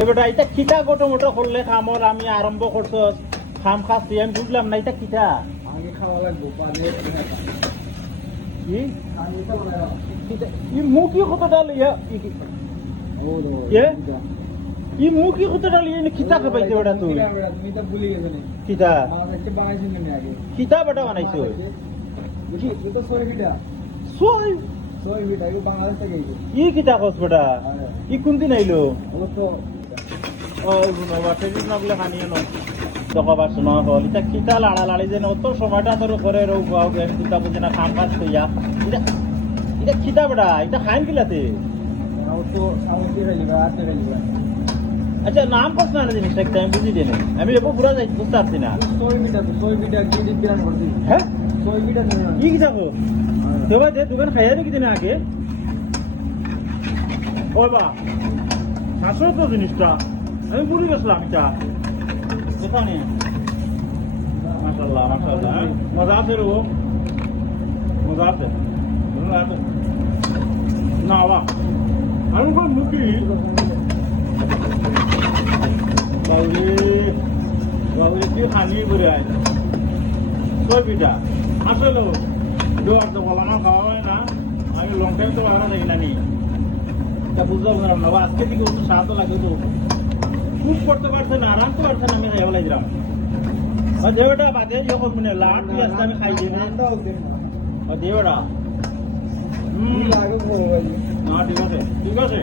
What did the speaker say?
বেটা এটা কিতা গোটো মোটো করলে খামর আমি আরম্ভ করছ খাম খাচ্ছি আমি বুঝলাম না এটা কিতা আগে খাওয়া লাগবো পানি কি আমি তো কিতা ই মুখি কতটা লইয়া ই মুখি কতটা লইয়া কিতা খাবাইতে বেটা তুই তুমি তো ভুলে গেছো না কিতা আমাকে বানাইছি না আগে কিতা বেটা বানাইছো কি তো সই ভিডিও সই সই ভিডিও এই বাংলাদেশ থেকে ই কিতা কস বেটা ই কোন দিন আইলো ও তো ও বাবা ফেরিস না বলে খানিয়ে ন দকাবার শোনা হল এটা কিতা লাড়া লাড়ি যেন অত সময়টা তোর করে রৌ গাও গেম কিতা বুঝে না খাম খাস কইয়া এটা এটা কিতা বেটা এটা খাইন কিলাতে ও তো সাউথে রাইবা আতে রাইবা আচ্ছা নাম কস না জিনিসটা একটা আমি বুঝি দেন আমি এপো পুরা যাই বুঝতে পারছি না সই ভিডিও কি দিন বিরান করছি হ্যাঁ সই ভিডিও ই কি যাবো দেবা দে দোকান খাইয়া রেখে দিন আগে ও বা হাসো তো জিনিসটা আমি ভুলে গেছিলাম এটা এখানে মাশাআল্লাহ মাশাআল্লাহ মজা আছে রে ও মজা আছে না বাবা আমি কোন মুখি বাউরি তুই খানি করে আয় সই পিঠা আসলে দোয়ার তো বলা না খাওয়া হয় না আমি লং টাইম তো ভালো দেখি না নি তা বুঝতে পারলাম না আজকে থেকে একটু সাহায্য লাগে তো খুব করতে পারছে না আরাম তো পারছে না আমি খাই বলাই দিলাম আর দেবেটা বাদে যখন মানে লাট দিয়ে আসতে আমি খাই দিই আর দেবেটা লাগে বড় ভাই না ঠিক আছে